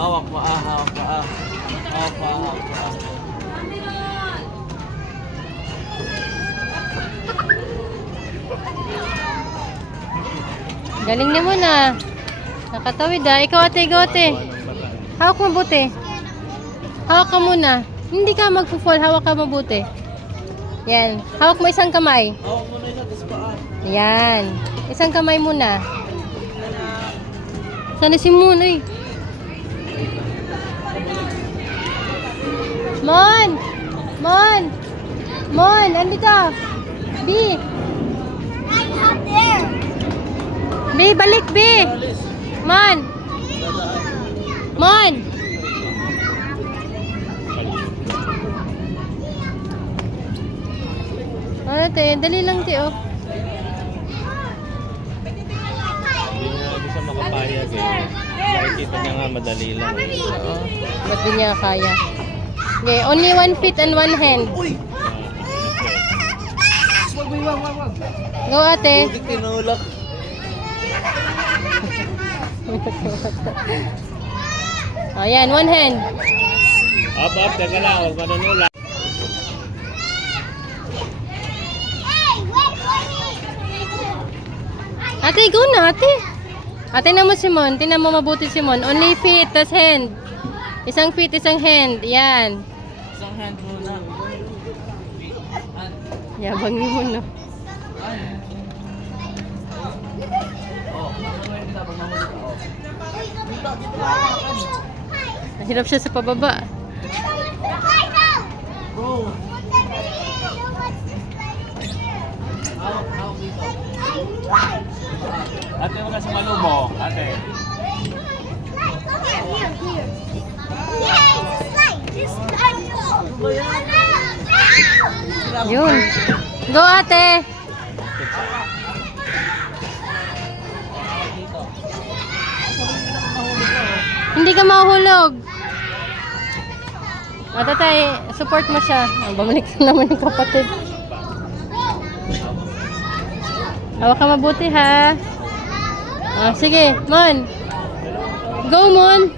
Hawak pa ah, hawak pa ah. Hawak pa, hawak pa ah. Galing na muna. Nakatawid ah. Ikaw ate, ikaw ate. Hawak mabuti. Hawak ka muna. Hindi ka magpo-fall. Hawak ka mabuti. Yan. Hawak mo isang kamay. Hawak mo na isa, tas pa ah. Yan. Isang kamay muna. Sana si Moon eh. Mon! Mon! Mon! Andito! B! B! Balik B! Mon! Mon! Ano te? Dali lang te oh. Hindi siya makapayag eh. Nakikita niya nga madali lang. Oo. Ba't di niya kaya? Okay, only 1 feet and 1 hand. Uy! Wag. Go ate. Butik tinulak. Ayan, 1 hand. Up, teka lang. Huwag manunulak. Ate, go na ate. Ate na mo Simon. Tingnan mo mabuti Simon. Only feet, tas hand. Isang feet, isang hand. Yan. Isang hand muna. Yabang ni mo no. Oh, mamunuin kita pag mamuli ka. Oh. Mahirap siya sa pababa. Bro! Hawak dito. Ate, wag ka sumalubong. Ate. Yun. Go ate. Hindi ka mahulog. Ate tay, support mo siya. Bumalik na naman yung kapatid. Hawak ka mabuti ha. Sige, Mon. Go, Mon.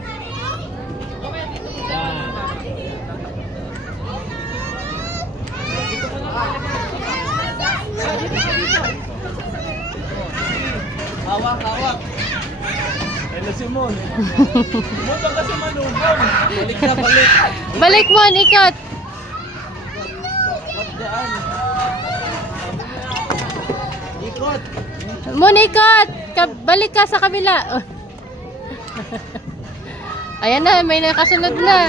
Hawak. Hello, Simon. Simon, wag kasi manubong. Balik na, balik. Balik, Mon. Ikot. Ba't daan? Ikot. Mon, ikot. Balik ka sa kabila. Ayan na, may nakasunod na.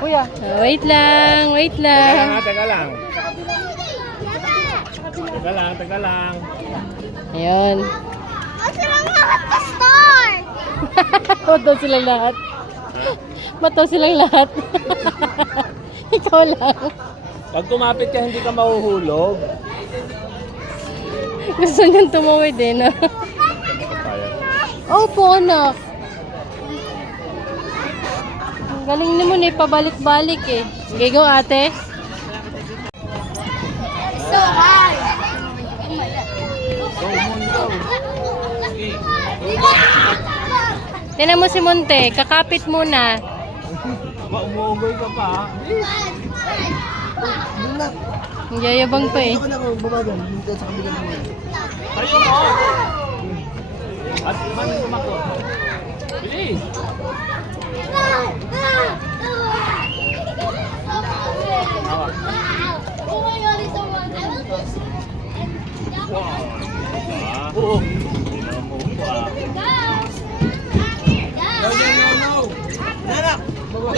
Kuya. Wait lang. Teka lang. Ayun. Silang lahat ka-start! Mataw silang lahat. Mataw silang lahat. Ikaw lang. Pag kumapit ka, hindi ka mahuhulog. Gusto niyang tumawid eh, no? Opo, anak. Ang galing naman eh, pabalik-balik eh. Okay, go ate. So hard! Tinan mo si Monte, kakapit muna. Baka umuugoy ka pa. Ang yayabang pa eh. Tayo mo! At man kumako. Bilis! Hawak. Oh my God, it's so fun. I love this. Wow! Oo! Tingnan mo pa. No! Nanak!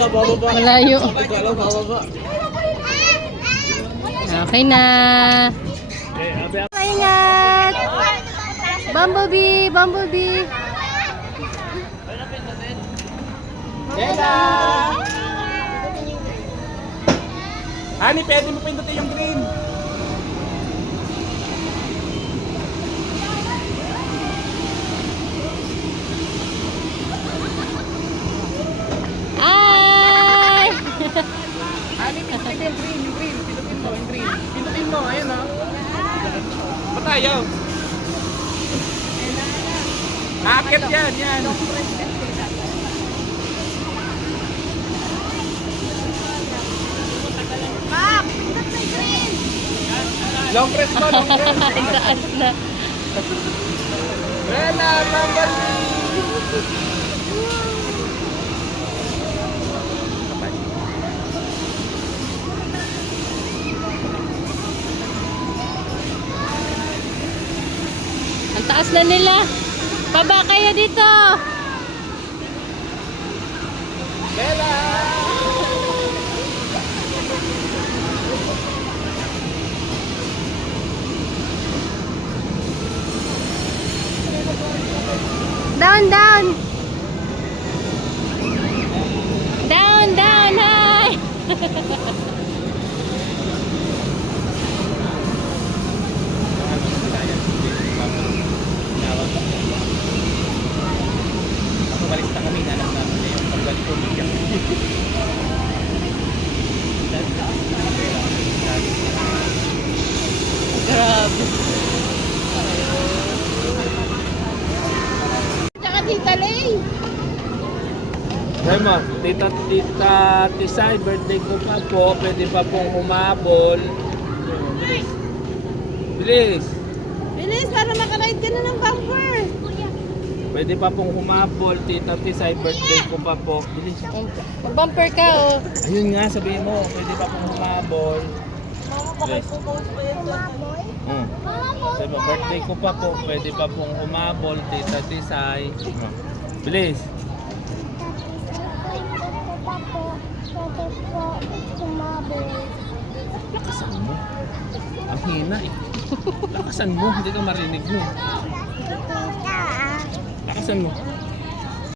Bababa! Malayo. Bababa! Okay na. Ingat! Bumblebee! Dela! Hani, pwede mo pindutin yung green. Ay! Hani, pindutin yung green. Pindutin mo, yung green. Pindutin mo, ayun o. ayaw. Akit yan, yan. Ma'am, pindot na green. Long press mo, long press. Ang taas na. Bella, Bumblebee! Ang taas na nila. Baba kayo dito. Bella! Down, down. Down, down, hi. Balik na kami, alam namin na yung pagbalik ko niya. Grabe. Tsaka Tita Lay. Rema, tita Tisay, birthday ko pa po. Pwede pa pong humabol. Bilis! Bilis, para makaride ka na ng bumper. Pwede pa pong humabol. Tita Tisay, birthday ko pa po. Bilis! Mag-bumper ka, oh. Ayun nga, sabihin mo. Pwede pa pong humabol. Bilis. Sabi mo, birthday ko pa po. Pwede pa pong humabol. Tita Tisay. Bilis! Lakasan mo. Ang hina eh. Lakasan mo, hindi ka marinig mo. Lakasan mo.